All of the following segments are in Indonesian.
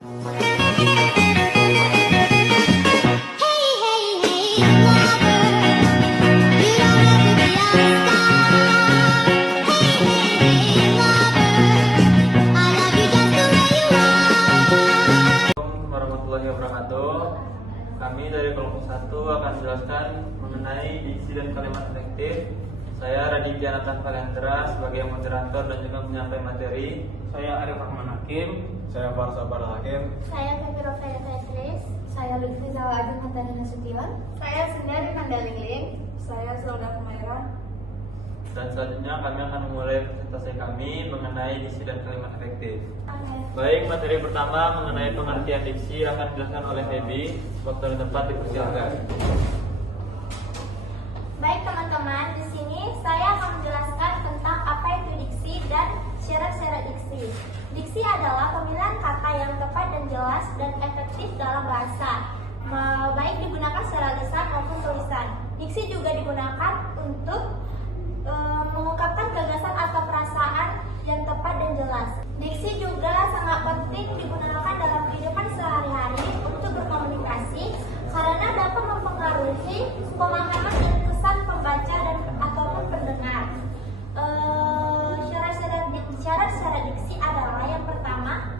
Warahmatullahi wabarakatuh. Kami dari kelompok 1 akan menjelaskan mengenai diksi dan kalimat efektif. Saya Raditya Nathan Valendra sebagai moderator dan juga menyampaikan materi. Saya Arif Rahman Hakim. Saya Farsa Hakim. Saya Femi Rofaya Tetris. Saya Lutfi Zawajun Hattani Nasution. Saya Sendari Mandalingling. Saya Zelda Kumaira. Dan selanjutnya kami akan memulai presentasi kami mengenai diksi dan kalimat efektif. Baik, materi pertama mengenai pengertian diksi akan dijelaskan oleh Febi. Waktu dan tempat dipersilakan. Baik teman-teman, di sini saya akan menjelaskan tentang apa itu diksi dan syarat-syarat diksi. Diksi adalah pemilihan kata yang tepat dan jelas dan efektif dalam bahasa, baik digunakan secara lisan maupun tulisan. Diksi juga digunakan untuk mengungkapkan gagasan atau perasaan yang tepat dan jelas. Diksi juga sangat penting digunakan dalam kehidupan sehari-hari untuk berkomunikasi karena dapat mempengaruhi pemahaman dan kesan pembaca dan ataupun pendengar. Syarat-syarat diksi adalah yang pertama,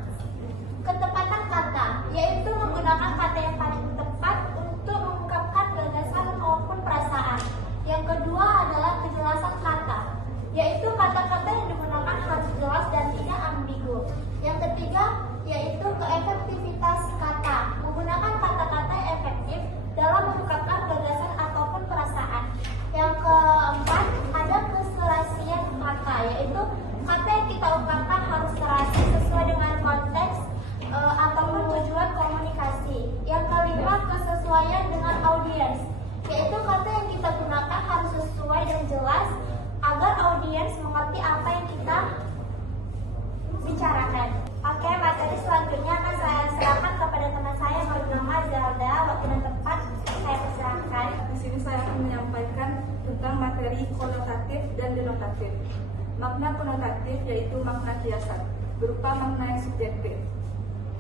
ketepatan kata, yaitu menggunakan kata yang paling tepat untuk mengungkapkan gagasan maupun perasaan. Yang kedua adalah kejelasan kata, yaitu kata-kata yang digunakan harus jelas dan tidak ambigu. Yang ketiga yaitu keefektivitas kata, menggunakan kata-kata yang efektif dalam mengungkapkan gagasan ataupun perasaan. Yang keempat ada keserasian kata, yaitu kata yang kita ungkapkan harus serasi sesuai dengan konteks ataupun tujuan komunikasi. Yang kelima kesesuaian dengan audiens, yaitu kata yang kita gunakan harus sesuai dan jelas agar audiens mengerti apa yang kita bicarakan. Oke, materi selanjutnya akan saya serahkan kepada teman saya yang bernama Zelda. Waktu dan tempat saya persilahkan. Di sini saya akan menyampaikan tentang materi konotatif dan denotatif. Makna konotatif yaitu makna kiasan, berupa makna yang subjektif,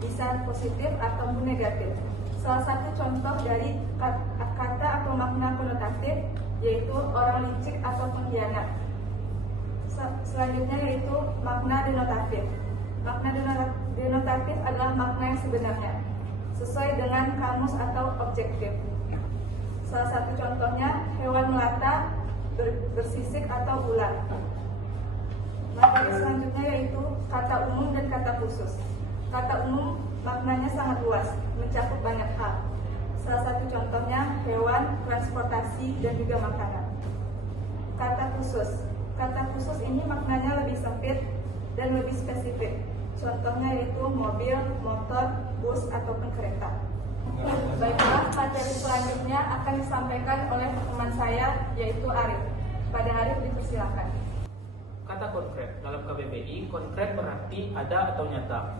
bisa positif ataupun negatif. Salah satu contoh dari kata atau makna konotatif yaitu orang licik atau pengkhianat. Selanjutnya yaitu makna denotatif. Makna denotatif adalah makna yang sebenarnya, sesuai dengan kamus atau objektif. Salah satu contohnya hewan melata, bersisik atau ular. Materi selanjutnya yaitu kata umum dan kata khusus. Kata umum maknanya sangat luas, mencakup banyak hal. Salah satu contohnya hewan, transportasi, dan juga makanan. Kata khusus. Kata khusus ini maknanya lebih sempit dan lebih spesifik. Contohnya yaitu mobil, motor, bus, ataupun kereta. Baiklah, materi selanjutnya akan disampaikan oleh teman saya yaitu Arif. Pada Arif dipersilakan. Kata konkret dalam KBBI, konkret berarti ada atau nyata.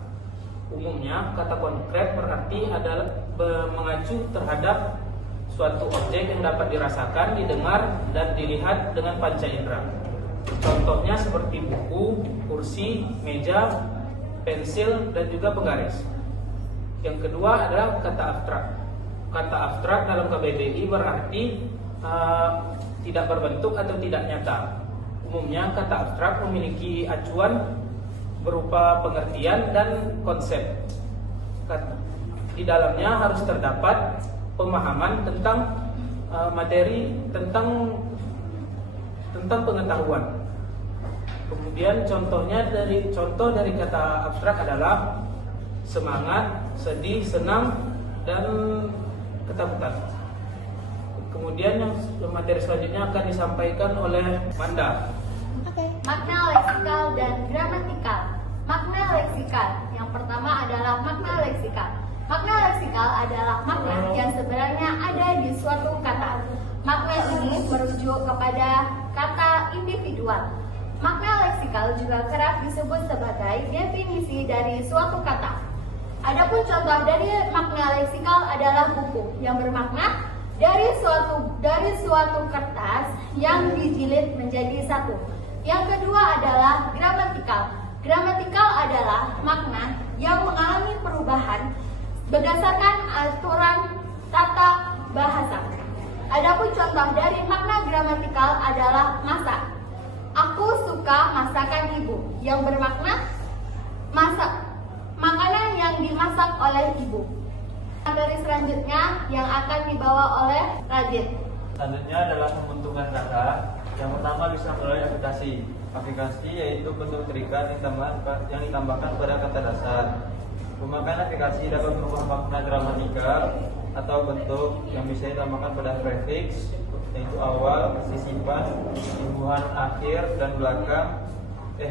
Umumnya kata konkret berarti adalah mengacu terhadap suatu objek yang dapat dirasakan, didengar, dan dilihat dengan panca indera. Contohnya seperti buku, kursi, meja, pensil, dan juga penggaris. Yang kedua adalah kata abstrak. Kata abstrak dalam KBBI berarti tidak berbentuk atau tidak nyata. Umumnya kata abstrak memiliki acuan berupa pengertian dan konsep. Di dalamnya harus terdapat pemahaman tentang materi, tentang pengetahuan. Kemudian contoh dari kata abstrak adalah semangat, sedih, senang, dan ketakutan. Kemudian yang materi selanjutnya akan disampaikan oleh Manda. Makna leksikal dan gramatikal. Makna leksikal. Yang pertama adalah makna leksikal. Makna leksikal adalah makna yang sebenarnya ada di suatu kata. Makna ini merujuk kepada kata individual. Makna leksikal juga kerap disebut sebagai definisi dari suatu kata. Adapun contoh dari makna leksikal adalah buku yang bermakna dari suatu kertas yang dijilid menjadi satu. Yang kedua adalah gramatikal. Gramatikal adalah makna yang mengalami perubahan berdasarkan aturan tata bahasa. Adapun contoh dari makna gramatikal adalah masak. Aku suka masakan ibu, yang bermakna masak, makanan yang dimasak oleh ibu. Materi selanjutnya yang akan dibawa oleh Radit. Selanjutnya adalah pembentukan kata. Yang pertama bisa melalui aplikasi. Aplikasi yaitu bentuk terikat yang ditambahkan pada kata dasar. Pemakaian aplikasi dapat mengubah makna gramatikal atau bentuk yang bisa ditambahkan pada prefix, yaitu awal, sisipan, imbuhan akhir dan belakang,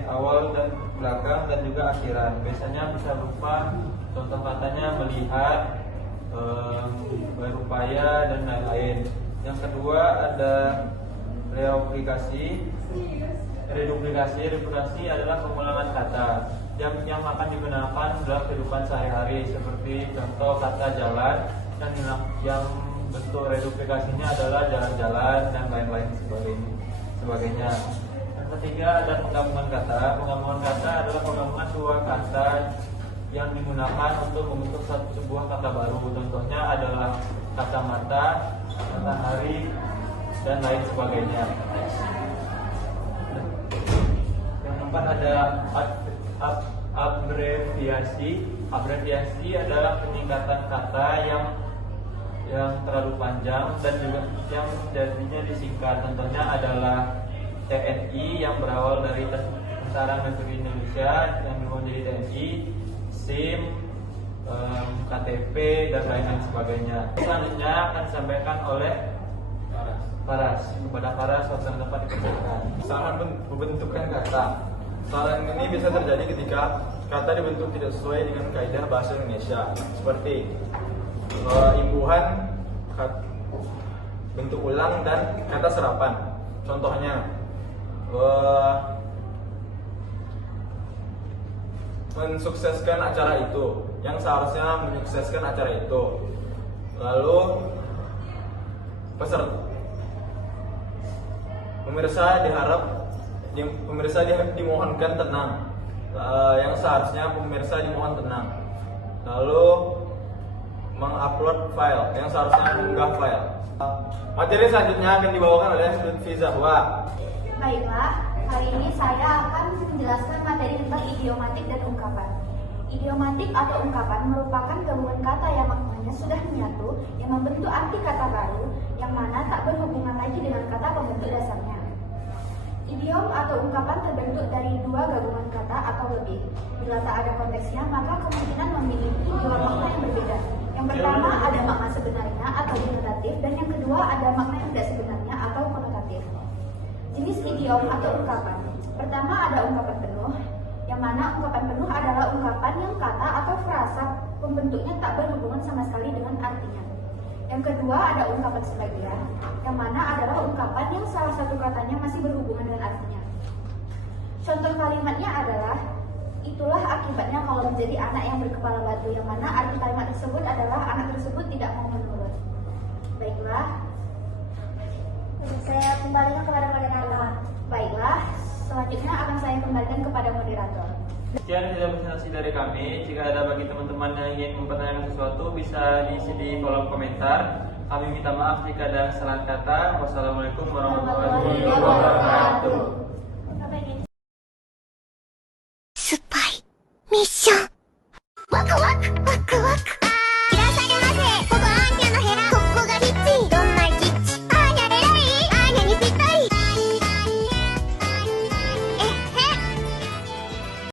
awal dan belakang, dan juga akhiran. Biasanya bisa berupa contoh katanya melihat, berupaya, dan lain-lain. Yang kedua ada reduplikasi. Reduplikasi adalah pengulangan kata yang akan digunakan dalam kehidupan sehari-hari, seperti contoh kata jalan, dan yang bentuk reduplikasinya adalah jalan-jalan dan lain-lain sebagainya. Yang ketiga ada penggabungan kata. Penggabungan kata adalah penggabungan sebuah kata yang digunakan untuk membentuk sebuah kata baru. Contohnya adalah kacamata, matahari, dan lain sebagainya. Yang keempat ada abreviasi. Abreviasi adalah peningkatan kata yang terlalu panjang dan juga yang jadinya disingkat. Contohnya adalah TNI yang berawal dari Tentara Negeri Indonesia yang berubah menjadi TNI, SIM, KTP, dan lain-lain sebagainya. Selanjutnya akan disampaikan oleh Faras. Kepada Faras, waktu tempat dipersilakan. Kesalahan pembentukan kata. Kesalahan ini bisa terjadi ketika kata dibentuk tidak sesuai dengan kaidah bahasa Indonesia, seperti imbuhan, bentuk ulang, dan kata serapan. Contohnya mensukseskan acara itu, yang seharusnya menyukseskan acara itu. Lalu pemirsa dimohonkan tenang, yang seharusnya pemirsa dimohon tenang. Lalu mengupload file, yang seharusnya mengunggah file. Materi selanjutnya akan dibawakan oleh Lutfi Zahwa. Baiklah, hari ini saya akan menjelaskan materi tentang idiomatik dan ungkapan. Idiomatik atau ungkapan merupakan gabungan kata yang maknanya sudah menyatu, yang membentuk arti kata baru, yang mana tak berhubungan lagi dengan kata pembentuk dasarnya. Idiom atau ungkapan terbentuk dari dua gabungan kata atau lebih. Bila tak ada konteksnya, maka kemungkinan memiliki dua makna yang berbeda. Yang pertama ada makna sebenarnya atau denotatif, dan yang kedua ada makna yang tidak sebenarnya atau konotatif. Jenis idiom atau ungkapan. Pertama ada ungkapan penuh, yang mana ungkapan penuh adalah ungkapan yang kata atau frasa pembentuknya tak berhubungan sama sekali dengan artinya. Yang kedua ada ungkapan sebagian, yang mana adalah ungkapan yang salah satu katanya masih berhubungan dengan artinya. Contoh kalimatnya adalah, itulah akibatnya kalau menjadi anak yang berkepala batu, yang mana arti kalimat tersebut adalah anak tersebut tidak mau menurut. Baiklah, saya kembalikan kepada moderator. Baiklah, selanjutnya akan saya kembalikan kepada moderator. Sekian presentasi dari kami. Jika ada bagi teman-teman yang ingin mempertanyakan sesuatu, bisa diisi di kolom komentar. Kami minta maaf jika ada kesalahan kata. Wassalamualaikum warahmatullahi wabarakatuh.